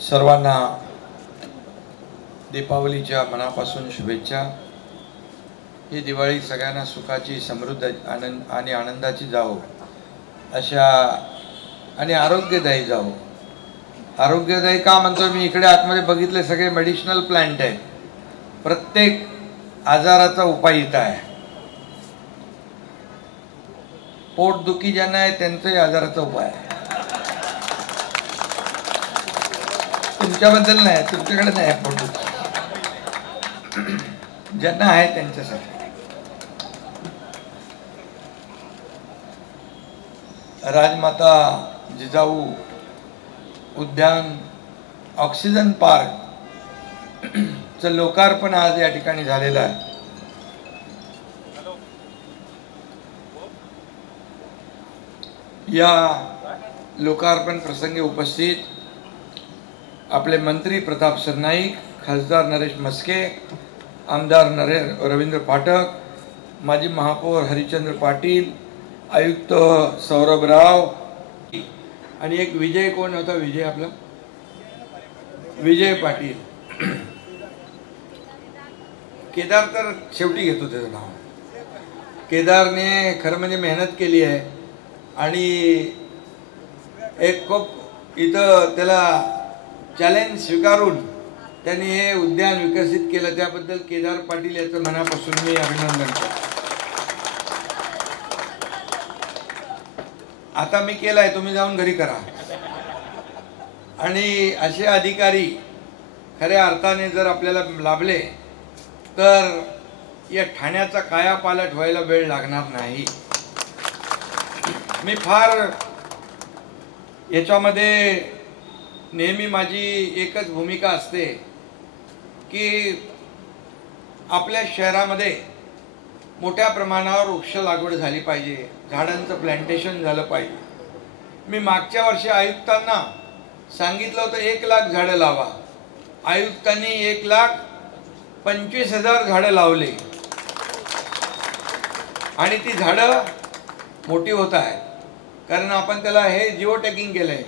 सर्वांना दीपावलीच्या मनापासून शुभेच्छा। ही दिवाळी सगळ्यांना सुखाची, समृद्ध आणि आनंदाची जावो अशा आणि आरोग्यदायी जावो। आरोग्यदायी का म्हणतो मी? इकडे आतमध्ये बघितले सगळे मेडिसिनल प्लांट आहेत। प्रत्येक आजाराचा उपाय इथं आहे। पोटदुखी ज्यांना आहे त्यांचाही आजाराचा उपाय आहे। तुमच्याबद्दल नाही, तुमच्याकडे नाही पोटदुखी, ज्यांना आहे त्यांच्यासाठी। राजमाता जिजाऊ उद्यान ऑक्सिजन पार्क चं लोकार्पण आज या ठिकाणी झालेलं आहे। या लोकार्पण प्रसंगी उपस्थित आपले मंत्री प्रताप सरनाईक, खासदार नरेश मस्के, आमदार रवींद्र पाठक, माजी महापौर हरिचंद्र पाटील, आयुक्त सौरभ राव आणि एक विजय, कोण होता विजय आपला? विजय पाटील। केदार तर शेवटी घेतो त्याचं नाव। केदारने खरं म्हणजे मेहनत केली आहे आणि एक खूप इथं त्याला चॅलेंज स्वीकारून त्यांनी हे उद्यान विकसित केलं, त्याबद्दल केदार पाटील याचं मनापासून मी अभिनंदन करतो। आता मी केलाय, तुम्ही जाऊन घरी करा। आणि असे अधिकारी खऱ्या अर्थाने जर आपल्याला लाभले तर या ठाण्याचा कायापालट व्हायला वेळ लागणार नाही। मी फार याच्यामध्ये नेहमी माझी एकच भूमिका असते की आपल्या शहरामध्ये मोठ्या प्रमाणावर वृक्ष लागवड झाली पाहिजे, झाडांचं प्लांटेशन झालं पाहिजे। मी मागच्या वर्षी आयुक्तांना सांगितलं होतं 1 लाख झाडं लावा। आयुक्तांनी 1,25,000 झाडं लावले आणि ती झाडं मोठी होत आहेत, कारण आपण त्याला हे जिओ टॅगिंग केलंय।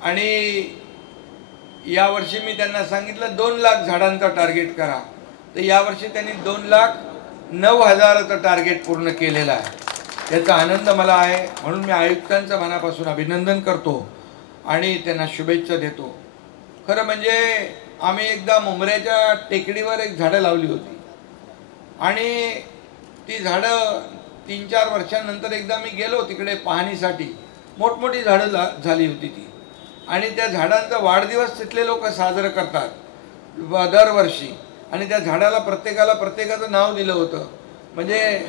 आणि यावर्षी मी त्यांना सांगितलं 2 लाख झाडांचा टार्गेट करा, तर यावर्षी त्यांनी 2,09,000चं टार्गेट पूर्ण केलेलं आहे। त्याचा आनंद मला आहे, म्हणून मी आयुक्तांचं मनापासून अभिनंदन करतो आणि त्यांना शुभेच्छा देतो। खरं म्हणजे आम्ही एकदा मुंबऱ्याच्या टेकडीवर एक झाडं लावली होती आणि ती झाडं 3-4 वर्षांनंतर एकदा मी गेलो तिकडे पाहणीसाठी, मोठमोठी झाडं झाली होती ती। आणि त्या झाडांचा वाढदिवस तिथले लोक साजरं करतात दरवर्षी, आणि त्या झाडाला प्रत्येकाचं नाव दिलं होतं, म्हणजे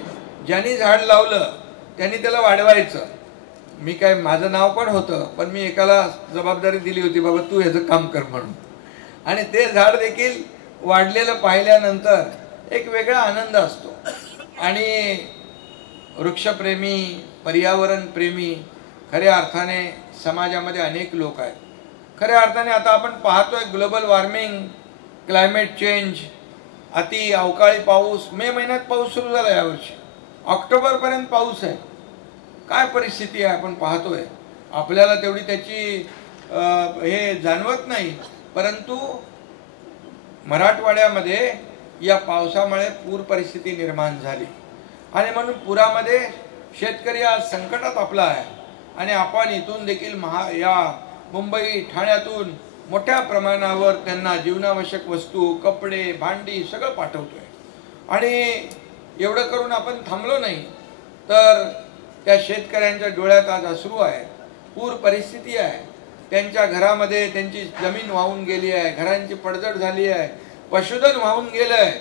ज्यांनी झाड लावलं त्यांनी त्याला वाढवायचं। मी काय, माझं नाव पण होतं, पण मी एकाला जबाबदारी दिली होती, बाबा तू ह्याचं काम कर म्हणून। आणि ते झाड देखील वाढलेलं पाहिल्यानंतर एक वेगळा आनंद असतो। आणि वृक्षप्रेमी, पर्यावरण प्रेमी खऱ्या अर्थाने समाजामध्ये अनेक लोक आहेत। खऱ्या अर्थाने आता आपण पाहतोय ग्लोबल वॉर्मिंग, क्लायमेट चेंज, अति अवकाळी पाऊस, मे महिन्यात पाऊस सुरू झाला यावर्षी, ऑक्टोबरपर्यंत पाऊस आहे। काय परिस्थिती आहे आपण पाहतोय। आपल्याला तेवढी त्याची हे जाणवत नाही, परंतु मराठवाड्यामध्ये या पावसामुळे पूर परिस्थिती निर्माण झाली आणि म्हणून पुरामध्ये शेतकरी आज संकटात आपला आहे। आणि आपण इथून देखील या मुंबई, ठाण्यातून मोठ्या प्रमाणावर त्यांना जीवनावश्यक वस्तू, कपडे, भांडी सगळं पाठवतोय। आणि एवढं करून आपण थांबलो नाही तर त्या शेतकऱ्यांच्या डोळ्यात आज अश्रू आहे, पूर परिस्थिती आहे, त्यांच्या घरामध्ये त्यांची जमीन वाहून गेली आहे, घरांची पडझड झाली आहे, पशुधन वाहून गेलं आहे।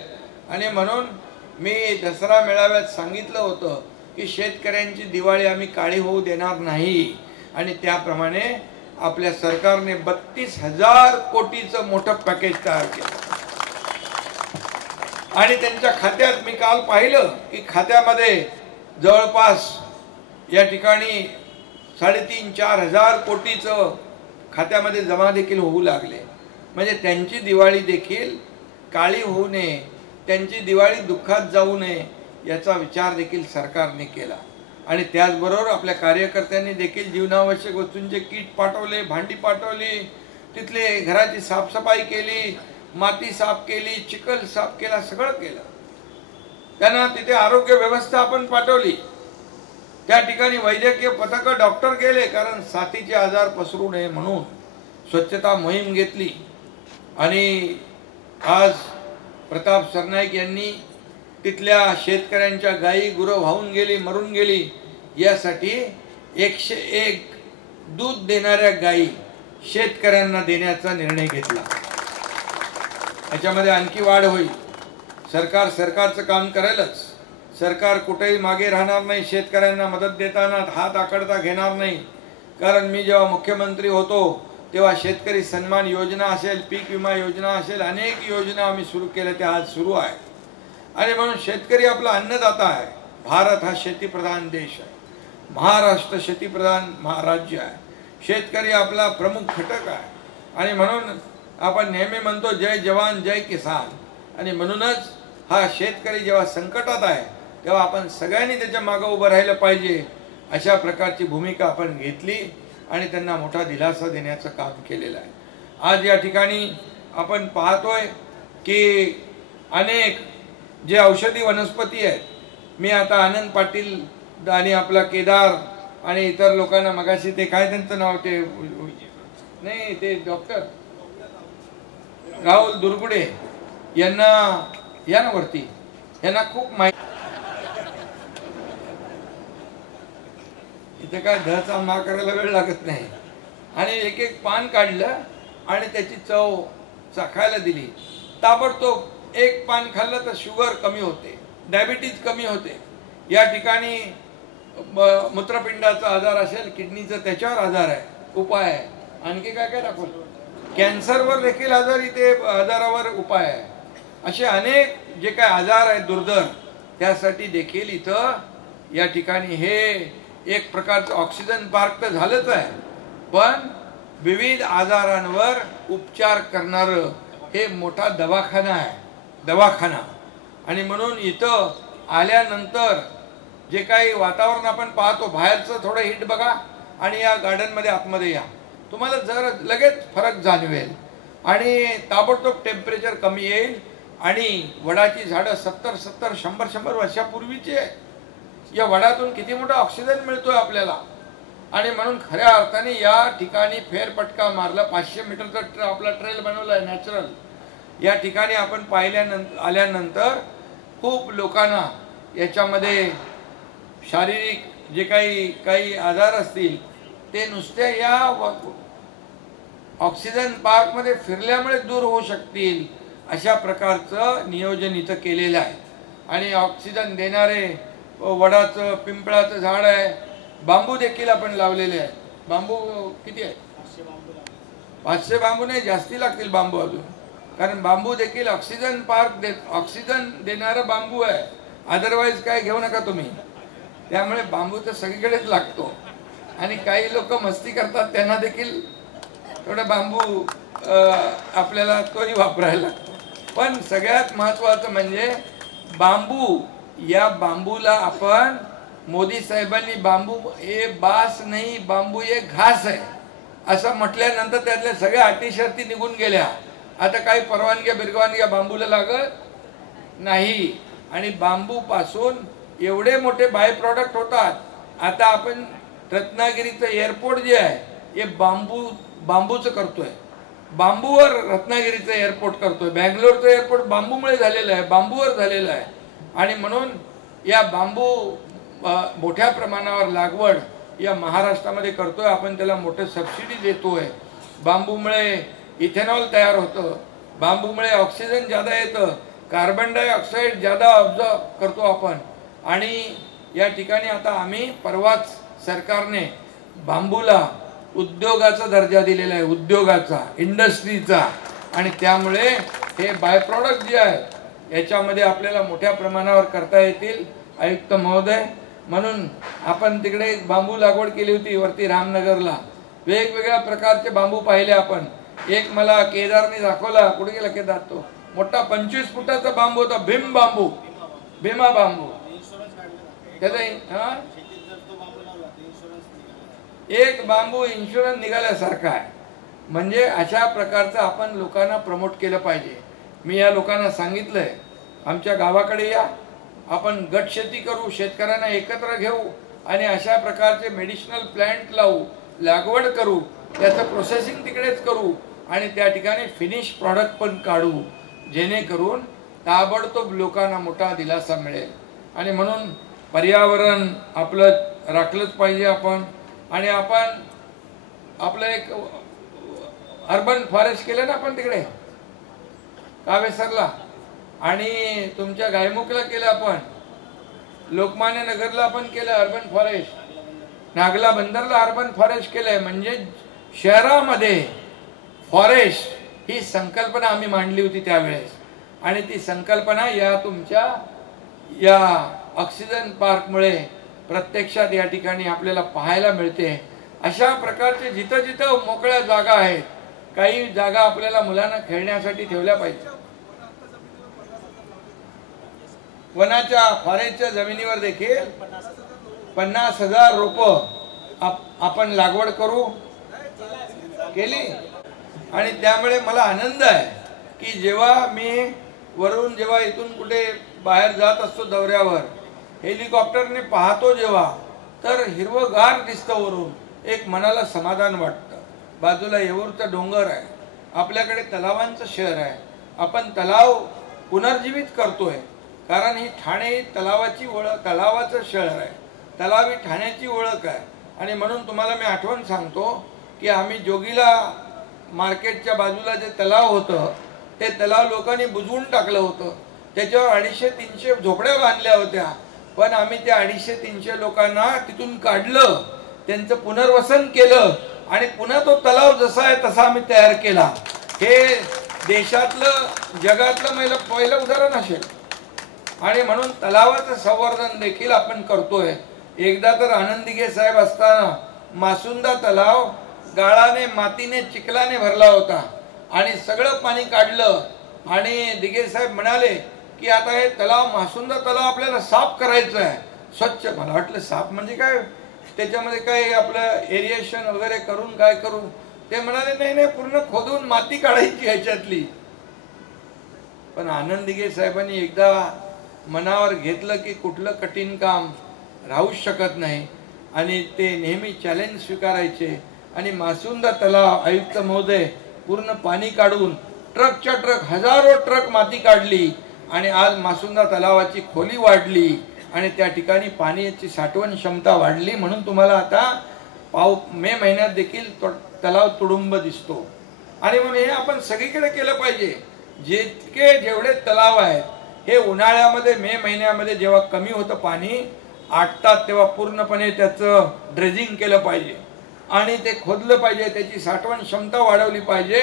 आणि म्हणून मी दसरा मेळाव्यात सांगितलं होतं की शेतकऱ्यांची दिवाळी आम्ही काळी होऊ देणार नाही, आणि त्याप्रमाणे आपल्या सरकारने 32,000 कोटीचं मोठं पॅकेज तयार केलं। आणि त्यांच्या खात्यात मी काल पाहिलं की खात्यामध्ये जवळपास या ठिकाणी 3,500-4 हजार कोटीचं खात्यामध्ये जमा देखील होऊ लागले। म्हणजे त्यांची दिवाळी देखील काळी होऊ नये, त्यांची दिवाळी दुःखात जाऊ नये याचा विचार देखील सरकारने केला। आणि त्याचबरोबर आपल्या कार्यकर्त्यांनी देखील जीवनावश्यक वस्तूंचे किट पाठवले, भांडी पाठवली, तिथले घराची साफसफाई केली, माती साफ केली, चिखल साफ केला, सगळं केलं. त्यांना तिथे आरोग्य व्यवस्था आपण पाठवली. त्या ठिकाणी वैद्यकीय पथकं, डॉक्टर गेले, कारण साथीचे आजार पसरू नये म्हणून स्वच्छता मोहीम घेतली. आणि आज प्रताप सरनाईक यांनी तिथल्या शेतकऱ्यांच्या गायी गुरं वाहून गेली, मरून गेली, यासाठी 101 दूध देणाऱ्या गायी शेतकऱ्यांना देण्याचा निर्णय घेतला. याच्यामध्ये आणखी वाढ होईल. सरकार सरकारचं काम करेलच. सरकार कुठेही मागे राहणार नाही. शेतकऱ्यांना मदत देताना हात आकडता घेणार नाही. कारण मी जेव्हा मुख्यमंत्री होतो तेव्हा शेतकरी सन्मान योजना असेल, पीक विमा योजना असेल, अनेक योजना आम्ही सुरू केल्या, त्या आज सुरू आहे. आणि म्हणून शेतकरी आपला अन्नदाता आहे. भारत हा शेतीप्रधान देश आहे. महाराष्ट्र शेतीप्रधान राज्य आहे. शेतकरी आपला प्रमुख घटक आहे. आणि म्हणून आपण नेहमी म्हणतो जय जवान जय किसान. आणि म्हणूनच हा शेतकरी जेव्हा संकटात आहे तेव्हा आपण सगळ्यांनी त्याच्या मागे उभं राहिलं पाहिजे. अशा प्रकारची भूमिका आपण घेतली आणि त्यांना मोठा दिलासा देण्याचं काम केलेलं आहे. आज या ठिकाणी आपण पाहतोय की अनेक जे औषधी वनस्पती आहेत, मी आता आनंद पाटील आणि आपला केदार आणि इतर लोकांना मगाशी, ते काय त्यांचं नाव, ते नाही, ते डॉक्टर राहुल दुर्गुडे यांना या ना वरती, यांना खूप माहिती. इथे काय दहचा मा करायला वेळ लागत नाही. आणि एक एक पान काढलं आणि त्याची चव चाखायला दिली. ताबडतोब एक पान खाल्लं तर शुगर कमी होते, डायबिटीज कमी होते. या ठिकाणी मूत्रपिंडाचा आजार असेल, किडनीचा, त्याच्यावर आजार आहे, उपाय आहे. आणखी काय काय दाखवलं, कॅन्सरवर देखील आजारावर उपाय आहे. असे अनेक जे काय आजार आहेत दुर्धर, त्यासाठी देखील इथं या ठिकाणी हे एक प्रकारचं ऑक्सिजन पार्क तर झालंच आहे, पण विविध आजारांवर उपचार करणारं हे मोठा दवाखाना आहे, दवाखाना. आणि म्हणून इथं आल्यानंतर जे काही वातावरण आपण पाहतो, बाहेरचं थोडं हिट बघा आणि या गार्डनमध्ये आतमध्ये या, तुम्हाला जर लगेच फरक जाणवेल. आणि ताबडतोब टेम्परेचर कमी येईल. आणि वडाची झाडं 70-70, 100-100 वर्षापूर्वीची आहे. या वडातून किती मोठा ऑक्सिजन मिळतोय आपल्याला. आणि म्हणून खऱ्या अर्थाने या ठिकाणी फेरफटका मारला. 500 मीटरचा आपला ट्रेल बनवला आहे नॅचरल. या ठिकाणी आपण आल्यानंतर खूप लोकांना याच्यामध्ये शारीरिक जे काही आजार असतील ते नुसत्या या ऑक्सिजन पार्कमध्ये फिरल्यामुळे दूर होऊ शकतील, अशा प्रकारचं नियोजन इथं केलेलं आहे. आणि ऑक्सिजन देणारे वडाचं, पिंपळाचं झाड आहे. बांबू देखील आपण लावलेले आहे. बांबू किती आहे? 500 बांबू नाही, जास्ती लागतील बांबू अजून. कारण बांबू देखील ऑक्सिजन ऑक्सिजन देणारा बांबू आहे. अदरवाईज काय घेऊ नका तुम्ही. त्यामुळे बांबू तर सगळीकडेच लागतो. आणि काही लोक मस्ती करतात, त्यांना देखील थोडा बांबू आपल्याला तोही वापरायला लागतो. पण सगळ्यात महत्त्वाचं म्हणजे बांबू, या बांबूला आपण, मोदी साहेबांनी बांबू हे बास नाही, बांबू हे घास आहे असं म्हटल्यानंतर त्यातल्या सगळ्या अटी शर्ती निघून गेल्या. आता काही परवानग्या बांबूला लागत नाही. आणि बांबू पासून एवढे मोठे बाय प्रॉडक्ट होतात. आता आपण रत्नागिरीचं एअरपोर्ट जे आहे हे बांबूचं करतोय. बांबूवर रत्नागिरीचं एअरपोर्ट करतोय. बँगलोरचं एअरपोर्ट बांबूमुळे झालेलं आहे, बांबूवर झालेलं आहे. आणि म्हणून या बांबू मोठ्या प्रमाणावर लागवड या महाराष्ट्रामध्ये करतोय आपण. त्याला मोठे सबसिडी देतोय. बांबूमुळे इथेनॉल तयार होतं. बांबूमुळे ऑक्सिजन ज्यादा येतं, कार्बन डायऑक्साईड ज्यादा ऑब्झर्व करतो आपण. आणि या ठिकाणी आता आम्ही परवाच सरकारने बांबूला उद्योगाचा दर्जा दिलेला आहे, उद्योगाचा, इंडस्ट्रीचा. आणि त्यामुळे हे बाय प्रॉडक्ट जे आहे याच्यामध्ये आपल्याला मोठ्या प्रमाणावर करता येतील. आयुक्त महोदय, म्हणून आपण तिकडे बांबू लागवड केली होती वरती रामनगरला. वेगवेगळ्या प्रकारचे बांबू पाहिले आपण. एक मला केदारने दाखवला, कुठे गेला केदार, तो मोठा 25 फुटाचा बांबू होता, भीम बांबू, भीमा बांबू. त्याचा एक बांबू इन्शुरन्स निघाल्यासारखा आहे. म्हणजे अशा प्रकारचं आपण लोकांना प्रमोट केलं पाहिजे. मी या लोकांना सांगितलंय, आमच्या गावाकडे या, आपण गट शेती करू, शेतकऱ्यांना एकत्र घेऊ आणि अशा प्रकारचे मेडिसिनल प्लांट लावू, लागवड करू, त्याचं प्रोसेसिंग तिकडेच करू आणि त्या ठिकाणी फिनिश प्रॉडक्ट पण काढू, जेणेकरून ताबडतोब लोकांना मोठा दिलासा मिळेल. आणि म्हणून पर्यावरण आपलं राखलंच पाहिजे आपण. आणि आपण आपलं एक अर्बन फॉरेस्ट केलं ना आपण तिकडे कावेसरला, आणि तुमच्या गायमुखला केलं, आपण लोकमान्य नगरला आपण केलं urban forest, Nagla बंदरला urban forest केलंय. म्हणजे शहरामध्ये फॉरेस्ट ही संकल्पना आम्ही मांडली होती त्यावेळेस, आणि ती संकल्पना या तुमच्या या ऑक्सिजन पार्कमुळे प्रत्यक्षात या ठिकाणी आपल्याला पाहायला मिळते. अशा प्रकारचे जिथं जिथं मोकळ्या जागा आहेत, काही जागा आपल्याला मुलांना खेळण्यासाठी ठेवल्या पाहिजे. वनाच्या फॉरेस्टच्या जमिनीवर देखील 50,000 रोपं आपण लागवड करू केली. आणि त्यामुळे मला आनंद आहे की जेव्हा मी वरून जेव्हा इथून कुठे बाहेर जात असतो दौऱ्यावर, हेलिकॉप्टरने पाहतो जेव्हा, तर हिरवगार दिसतं वरून, एक मनाला समाधान वाटतं. बाजूला येऊरचा डोंगर आहे, आपल्याकडे तलावांचं शहर आहे, आपण तलाव पुनर्जीवित करतोय. कारण ही ठाणे तलावाची ओळख, तलावाचं शहर आहे, तलाव ही ठाण्याची ओळख आहे. आणि म्हणून तुम्हाला मी आठवण सांगतो की आम्ही जोगीला मार्केटच्या बाजूला जे तलाव होतं, ते तलाव लोकांनी बुजवून टाकलं होतं. त्याच्यावर 250-300 झोपड्या बांधल्या होत्या, पण आम्ही त्या 250-300 लोकांना तिथून काढलं, त्यांचं पुनर्वसन केलं आणि पुन्हा तो तलाव जसा आहे तसा आम्ही तयार केला. हे देशातलं, जगातलं पहिलं उदाहरण असेल. आणि म्हणून तलावाचं संवर्धन देखील आपण करतोय. एकदा तर आनंद दिघे साहेब असताना मासुंदा तलाव गाळाने, मातीने, चिखलाने भरला होता आणि सगळं पाणी काढलं. आणि दिघे साहेब म्हणाले की आता हे तलाव, मासुंदा तलाव आपल्याला साफ करायचं आहे, स्वच्छ. मला वाटलं साफ म्हणजे काय, त्याच्यामध्ये काय आपलं एरिएशन वगैरे करून काय करू. ते म्हणाले नाही नाही, पूर्ण खोदून माती काढायची ह्याच्यातली. पण आनंद दिघे साहेबांनी एकदा मनावर घेतलं की कुठलं कठीण काम राहूच शकत नाही, आणि ते नेहमी चॅलेंज स्वीकारायचे. आणि मासुंदा तलाव आयुक्त महोदय पूर्ण पाणी काढून ट्रकच्या ट्रक, हजारो ट्रक माती काढली आणि आज मासुंदा तलावाची खोली वाढली आणि त्या ठिकाणी पाण्याची साठवण क्षमता वाढली. म्हणून तुम्हाला आता मे महिन्यात देखील तलाव तुडुंब दिसतो. आणि म्हणून हे आपण सगळीकडे केलं पाहिजे. जेवढे तलाव आहेत हे उन्हाळ्यामध्ये, मे महिन्यामध्ये जेव्हा कमी होतं पाणी आटतात, तेव्हा पूर्णपणे त्याचं ड्रेजिंग केलं पाहिजे आणि ते खोदलं पाहिजे, त्याची साठवण क्षमता वाढवली पाहिजे.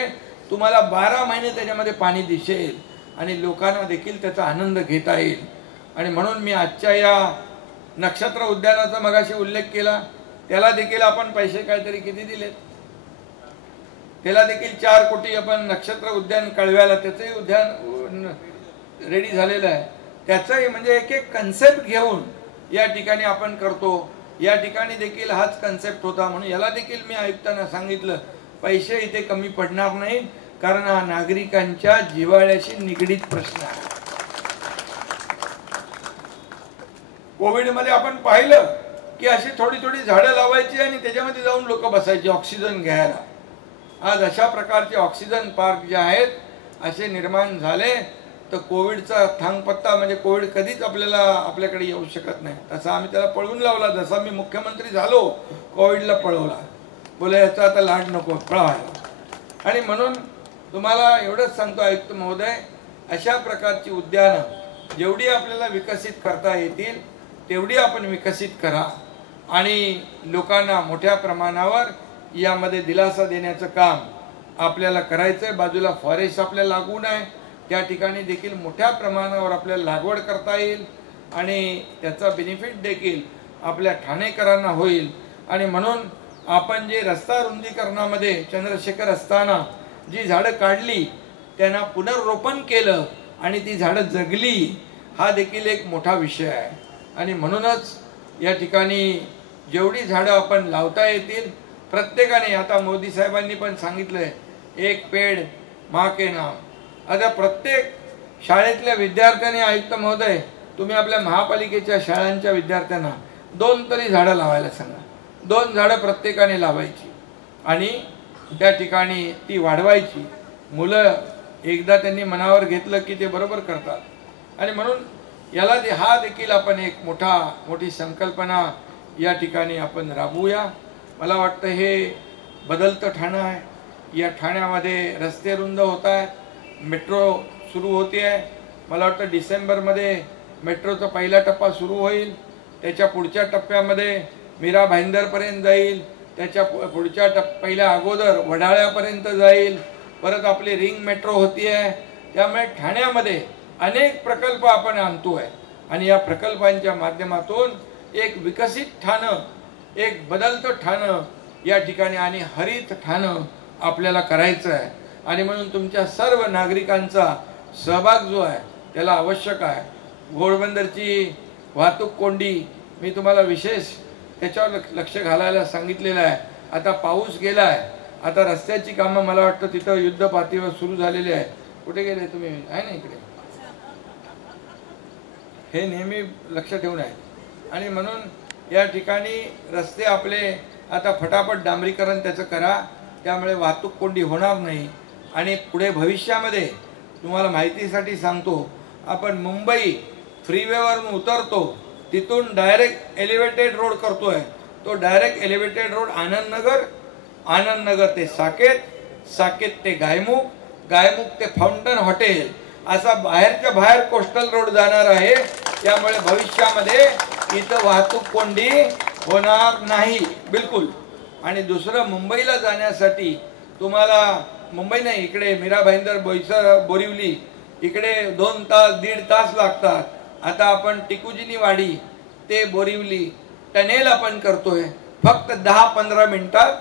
तुम्हाला 12 महिने त्याच्यामध्ये पाणी दिसेल आणि लोकांना देखील त्याचा आनंद घेता येईल. आणि म्हणून मी आजच्या या नक्षत्र उद्यानाचा मगाशी उल्लेख केला, त्याला देखील आपण पैसे काहीतरी किती दिलेत, त्याला देखील 4 कोटी आपण नक्षत्र उद्यान कळव्याला, त्याचंही उद्यान रेडी झालेलं आहे. त्याचंही म्हणजे एक एक कन्सेप्ट घेऊन या ठिकाणी आपण करतो. या ठिकाणी देखील हाच कन्सेप्ट होता. म्हणून याला देखील मी आयुक्तांना सांगितलं, पैसे इथे कमी पडणार नाही, कारण हा नागरिकांच्या जिव्हाळ्याशी निगडीत प्रश्न आहे. कोविडमध्ये आपण पाहिलं की अशी थोडी थोडी झाडं लावायची आणि त्याच्यामध्ये जाऊन लोक बसायचे ऑक्सिजन घ्यायला. आज अशा प्रकारचे ऑक्सिजन पार्क जे आहेत असे निर्माण झाले, तर कोविडचा थांगपत्ता म्हणजे कोविड कधीच आपल्याकडे येऊ शकत नाही. तसा आम्ही त्याला पळवून लावला. जसा मी मुख्यमंत्री झालो, कोविडला पळवला, बोला याचा आता लाड नको, पळायला. आणि म्हणून तुम्हाला एवढंच सांगतो आयुक्त महोदय, अशा प्रकारची उद्यानं जेवढी आपल्याला विकसित करता येतील तेवढी आपण विकसित करा आणि लोकांना मोठ्या प्रमाणावर यामध्ये दिलासा देण्याचं काम आपल्याला करायचं आहे. बाजूला फॉरेस्ट आपल्याला लागून आहे, त्या ठिकाणी देखील मोठ्या प्रमाणावर आपल्याला लागवड करता येईल आणि त्याचा बेनिफिट देखील आपल्या ठाणेकरांना होईल. आणि म्हणून आपण जे रस्ता रुंदीकरणामध्ये चंद्रशेखर असताना जी झाडं काढली त्यांना पुनर्रोपण केलं आणि ती झाडं जगली, हा देखील एक मोठा विषय आहे. आणि म्हणूनच या ठिकाणी जेवढी झाडं आपण लावता येतील प्रत्येकाने, आता मोदी साहेबांनी पण सांगितलंय एक पेड़ माँ के नाम। आता प्रत्येक शाळेतल्या विद्यार्थ्यांनी, आयुक्त महोदय तुम्ही आपल्या महापालिकेच्या शाळांच्या विद्यार्थ्यांना 2 तरी झाडं लावायला सांगा। 2 झाडं प्रत्येकाने लावायची आणि त्या ठिकाणी ती वाढवायची। मुलं एकदा त्यांनी मनावर घेतलं की ते बरोबर करतात आणि म्हणून याला हा देखील आपण एक मोठी संकल्पना या ठिकाणी आपण राबवूया। मला वाटतं हे बदलतं ठाणं आहे। या ठाण्यामध्ये रस्ते रुंद होत आहेत, मेट्रो सुरू होते आहे। मला वाटतं डिसेंबरमध्ये मेट्रोचा पहिला टप्पा सुरू होईल, त्याच्या पुढच्या टप्प्यामध्ये मीरा भाईंदरपर्यंत जाईल, त्याच्या पुढच्या पहिल्या अगोदर वडाळ्यापर्यंत जाईल, परत आपली रिंग मेट्रो होती आहे। त्यामुळे ठाण्यामध्ये अनेक प्रकल्प आपण आणतोय आणि या प्रकल्पांच्या माध्यमातून एक विकसित ठाणं, एक बदलतं ठाणं या ठिकाणी आणि हरित ठाणं आपल्याला करायचं आहे आणि म्हणून तुमच्या सर्व नागरिकांचा सहभाग जो आहे त्याला आवश्यक आहे। घोडबंदरची वाहतूक कोंडी मी तुम्हाला विशेष त्याच्यावर लक्ष घालायला सांगितलेलं आहे। आता पाऊस गेला आहे, आता रस्त्याची कामं मला वाटतं तिथं युद्ध पातळीवर सुरू झालेली आहे। कुठे गेले तुम्ही? आहे ना इकडे, हे नेहमी लक्ष ठेवून आहे आणि म्हणून या ठिकाणी रस्ते आपले आता फटाफट डांबरीकरण त्याचं करा, त्यामुळे वाहतूक कोंडी होणार नाही। आणि पुढे भविष्यामध्ये तुम्हाला माहितीसाठी सांगतो, आपण मुंबई फ्रीवेवरून उतरतो, तिथून डायरेक्ट एलिव्हेटेड रोड करतोय। तो डायरेक्ट एलिव्हेटेड रोड आनंदनगर ते साकेत, साकेत ते गायमुख, गायमुख ते फाउंटन हॉटेल असा बाहेरच्या बाहेर कोस्टल रोड जाणार आहे। त्यामुळे भविष्यामध्ये इथं वाहतूक कोंडी होणार नाही बिलकुल। आणि दुसरं, मुंबईला जाण्यासाठी तुम्हाला मुंबई नाही, इकडे मीरा भाईंदर, बोईसर, बोरिवली इकडे 2 तास 1.5 तास लागतात। आता आपण टिकुजिनी वाडी ते बोरिवली टनेल आपण करतोय, फक्त 10-15 मिनिटात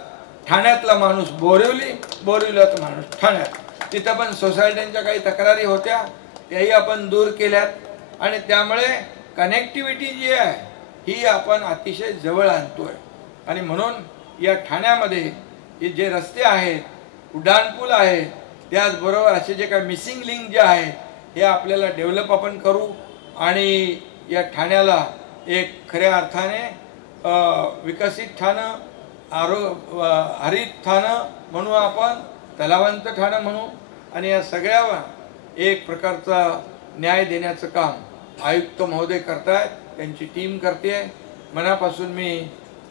ठाण्यातला माणूस बोरिवलीचा माणूस ठाण्यात। तिथं पण सोसायट्यांच्या काही तक्रारी होत्या, त्याही आपण दूर केल्यात आणि त्यामुळे कनेक्टिव्हिटी जी आहे ही आपण अतिशय जवळ आणतोय आणि म्हणून या ठाण्यामध्ये हे जे रस्ते आहेत, उड्डाणपूल आहे, त्याचबरोबर असे जे काही मिसिंग लिंक जे आहे हे आपल्याला डेव्हलप आपण करू आणि या ठाण्याला एक खऱ्या अर्थाने विकसित ठाणं, हरित ठाणं म्हणू, आपण तलावांचं ठाणं म्हणू आणि या सगळ्यावर एक प्रकारचा न्याय देण्याचं काम आयुक्त महोदय करतायत, त्यांची टीम करते। मनापासून मी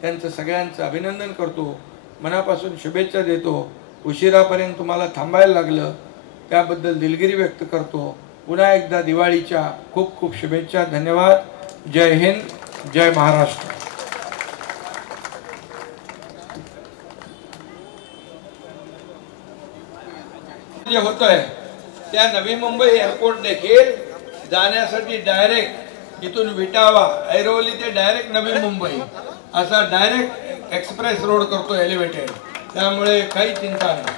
त्यांचं सगळ्यांचं अभिनंदन करतो, मनापासून शुभेच्छा देतो। उशिरापर्यंत तुम्हाला थांबायला लागलं त्याबद्दल दिलगिरी व्यक्त करतो। पुन्हा एकदा दिवाळीच्या खूप खूप शुभेच्छा। धन्यवाद। जय हिंद, जय महाराष्ट्र। जे होतंय त्या नवी मुंबई एअरपोर्ट देखील जाण्यासाठी डायरेक्ट इथून विटावा, ऐरोली ते डायरेक्ट नवी मुंबई असा डायरेक्ट एक्सप्रेस रोड करतो एलिव्हेटेड, त्यामुळे काही चिंता नाही।